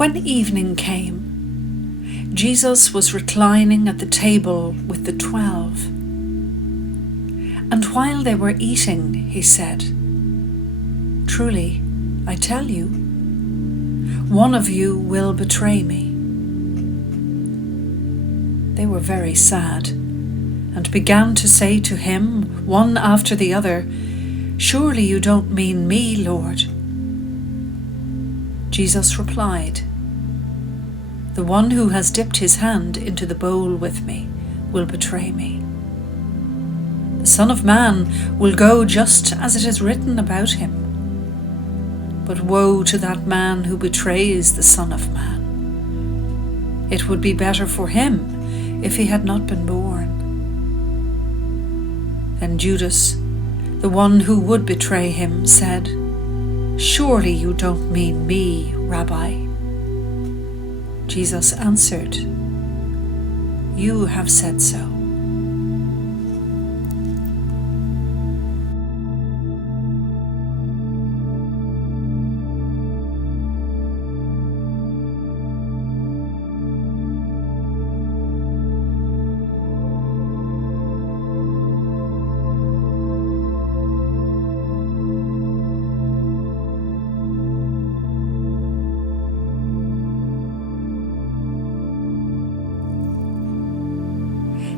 When evening came, Jesus was reclining at the table with the 12. And while they were eating, he said, "Truly, I tell you, one of you will betray me." They were very sad and began to say to him, one after the other, "Surely you don't mean me, Lord." Jesus replied, "The one who has dipped his hand into the bowl with me will betray me. The Son of Man will go just as it is written about him. But woe to that man who betrays the Son of Man. It would be better for him if he had not been born." Then Judas, the one who would betray him, said, "Surely you don't mean me, Rabbi." Jesus answered, "You have said so."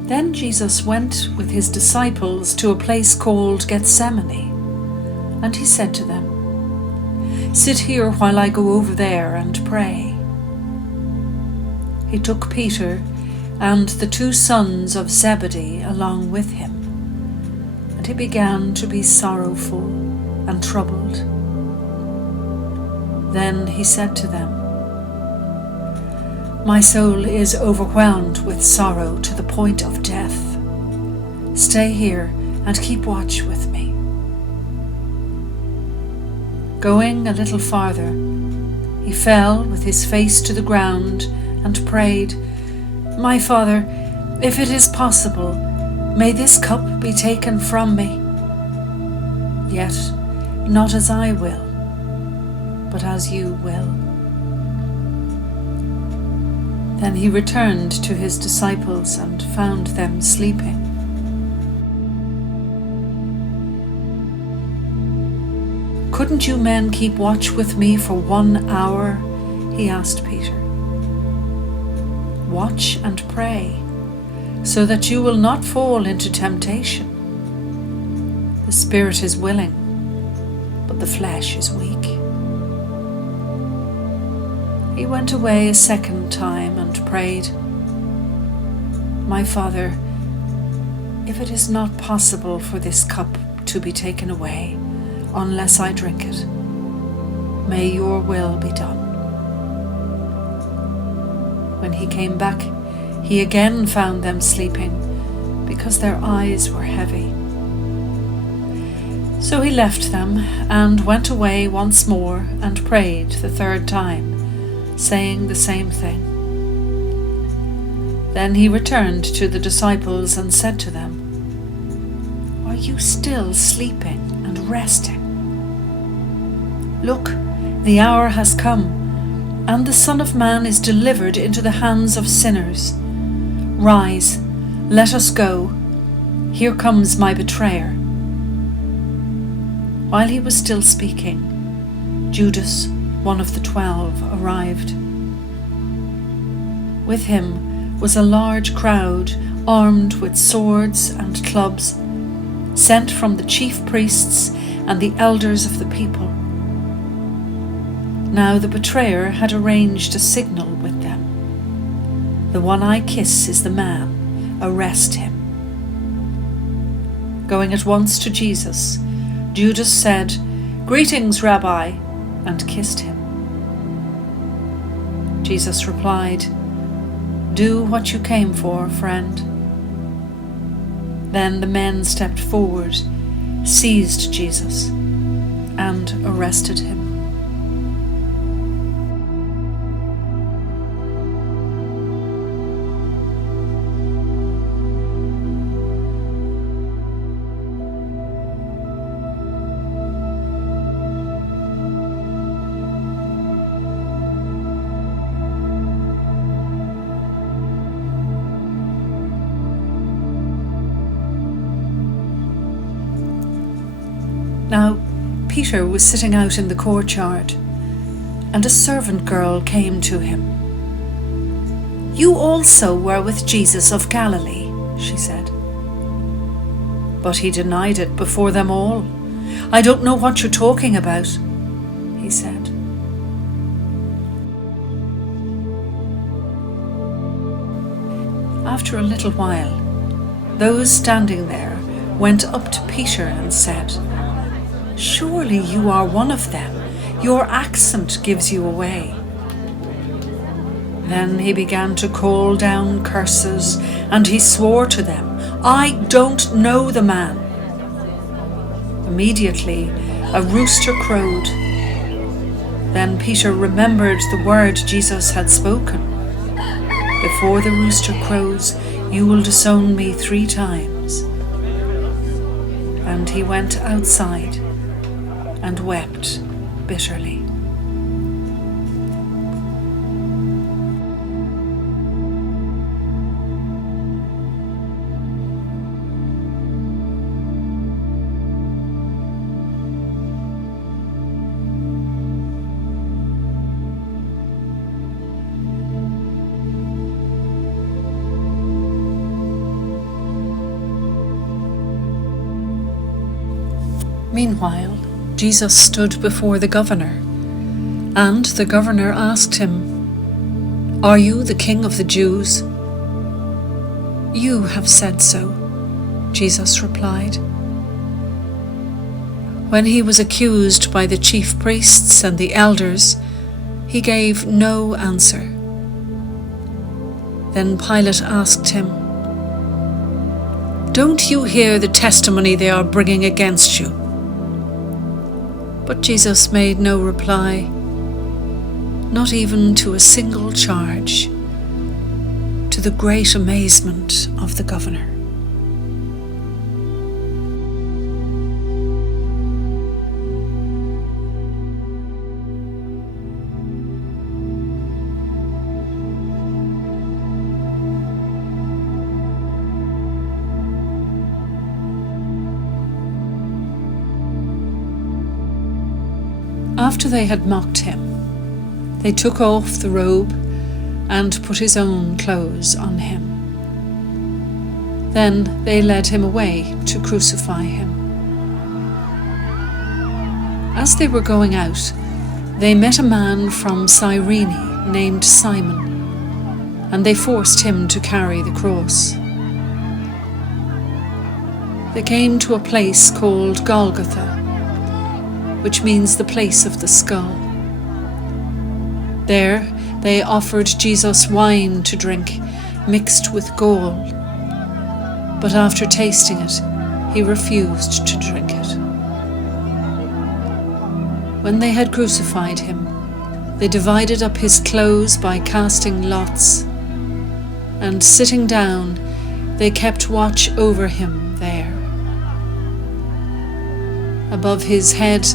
Then Jesus went with his disciples to a place called Gethsemane, and he said to them, "Sit here while I go over there and pray." He took Peter and the 2 sons of Zebedee along with him, and he began to be sorrowful and troubled. Then he said to them, "My soul is overwhelmed with sorrow to the point of death. Stay here and keep watch with me." Going a little farther, he fell with his face to the ground and prayed, "My Father, if it is possible, may this cup be taken from me. Yet not as I will, but as you will." Then he returned to his disciples and found them sleeping. "Couldn't you men keep watch with me for 1 hour?" he asked Peter. "Watch and pray, so that you will not fall into temptation. The spirit is willing, but the flesh is weak." He went away a second time and prayed, "My Father, if it is not possible for this cup to be taken away unless I drink it, may your will be done." When he came back, he again found them sleeping because their eyes were heavy. So he left them and went away once more and prayed the 3rd time, saying the same thing. Then he returned to the disciples and said to them, "Are you still sleeping and resting? Look, the hour has come, and the Son of Man is delivered into the hands of sinners. Rise, let us go. Here comes my betrayer." While he was still speaking, Judas, one of the 12, arrived. With him was a large crowd armed with swords and clubs, sent from the chief priests and the elders of the people. Now the betrayer had arranged a signal with them. "The one I kiss is the man. Arrest him." Going at once to Jesus, Judas said, "Greetings, Rabbi," and kissed him. Jesus replied, "Do what you came for, friend." Then the men stepped forward, seized Jesus, and arrested him. Peter was sitting out in the courtyard, and a servant girl came to him. "You also were with Jesus of Galilee," she said. But he denied it before them all. "I don't know what you're talking about," he said. After a little while, those standing there went up to Peter and said, "Surely you are one of them. Your accent gives you away." Then he began to call down curses, and he swore to them, "I don't know the man." Immediately a rooster crowed. Then Peter remembered the word Jesus had spoken. "Before the rooster crows, you will disown me 3 times." And he went outside and wept bitterly. Meanwhile, Jesus stood before the governor, and the governor asked him, "Are you the king of the Jews?" "You have said so," Jesus replied. When he was accused by the chief priests and the elders, he gave no answer. Then Pilate asked him, "Don't you hear the testimony they are bringing against you?" But Jesus made no reply, not even to a single charge, to the great amazement of the governor. After they had mocked him, they took off the robe and put his own clothes on him. Then they led him away to crucify him. As they were going out, they met a man from Cyrene named Simon, and they forced him to carry the cross. They came to a place called Golgotha, which means the place of the skull. There they offered Jesus wine to drink, mixed with gall, but after tasting it, he refused to drink it. When they had crucified him, they divided up his clothes by casting lots, and sitting down, they kept watch over him there. Above his head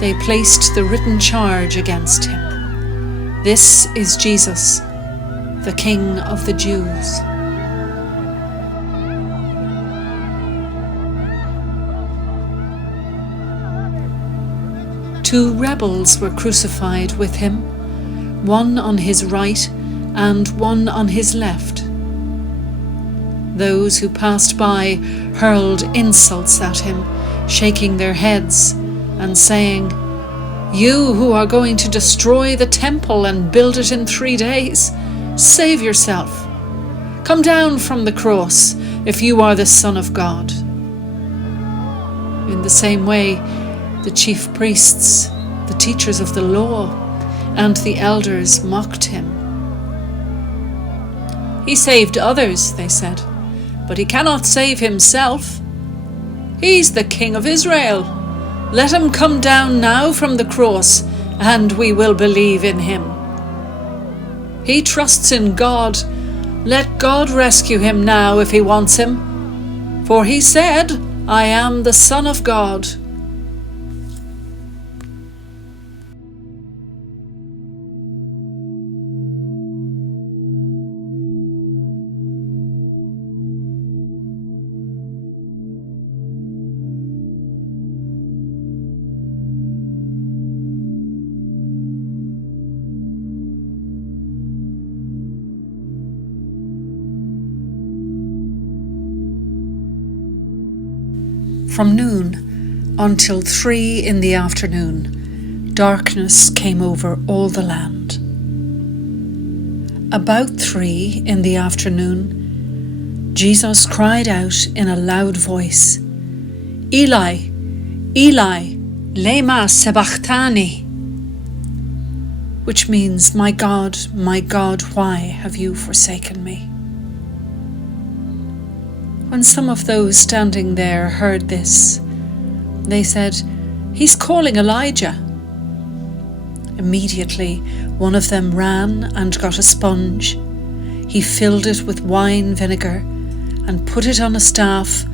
they placed the written charge against him: "This is Jesus, the King of the Jews." Two rebels were crucified with him, one on his right and one on his left. Those who passed by hurled insults at him, shaking their heads and saying, "You who are going to destroy the temple and build it in 3 days, save yourself. Come down from the cross if you are the Son of God." In the same way, the chief priests, the teachers of the law, and the elders mocked him. "He saved others," they said, "but he cannot save himself. He's the King of Israel. Let him come down now from the cross, and we will believe in him. He trusts in God. Let God rescue him now if he wants him. For he said, 'I am the Son of God.'" From noon until 3 in the afternoon, darkness came over all the land. About 3 in the afternoon, Jesus cried out in a loud voice, "Eli, Eli, lema sabachthani," which means, my God, why have you forsaken me?" When some of those standing there heard this, they said, "He's calling Elijah." Immediately, one of them ran and got a sponge. He filled it with wine vinegar and put it on a staff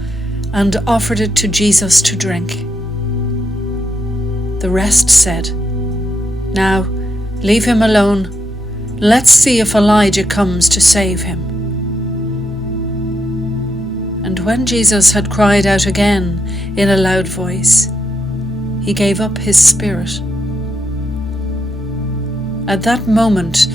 and offered it to Jesus to drink. The rest said, "Now, leave him alone. Let's see if Elijah comes to save him." And when Jesus had cried out again in a loud voice, he gave up his spirit. At that moment,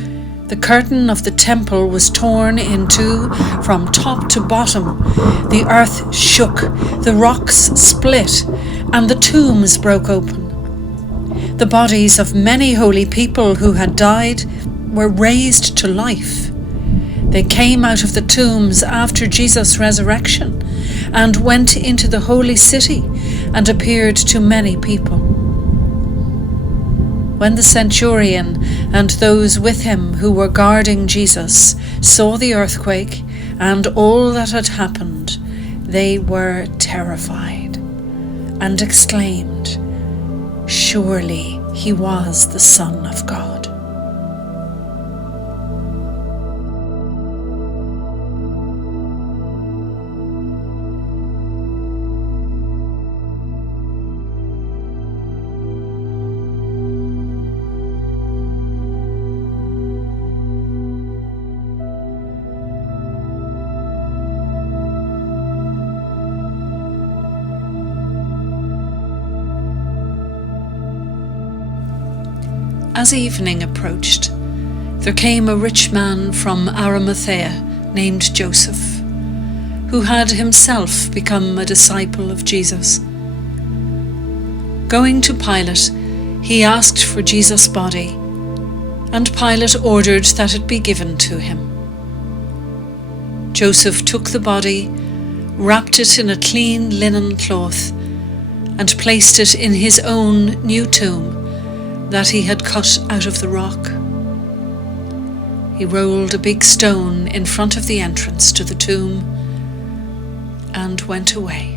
the curtain of the temple was torn in two from top to bottom. The earth shook, the rocks split, and the tombs broke open. The bodies of many holy people who had died were raised to life. They came out of the tombs after Jesus' resurrection and went into the holy city and appeared to many people. When the centurion and those with him who were guarding Jesus saw the earthquake and all that had happened, they were terrified and exclaimed, "Surely he was the Son of God." As evening approached, there came a rich man from Arimathea named Joseph, who had himself become a disciple of Jesus. Going to Pilate, he asked for Jesus' body, and Pilate ordered that it be given to him. Joseph took the body, wrapped it in a clean linen cloth, and placed it in his own new tomb that he had cut out of the rock. He rolled a big stone in front of the entrance to the tomb and went away.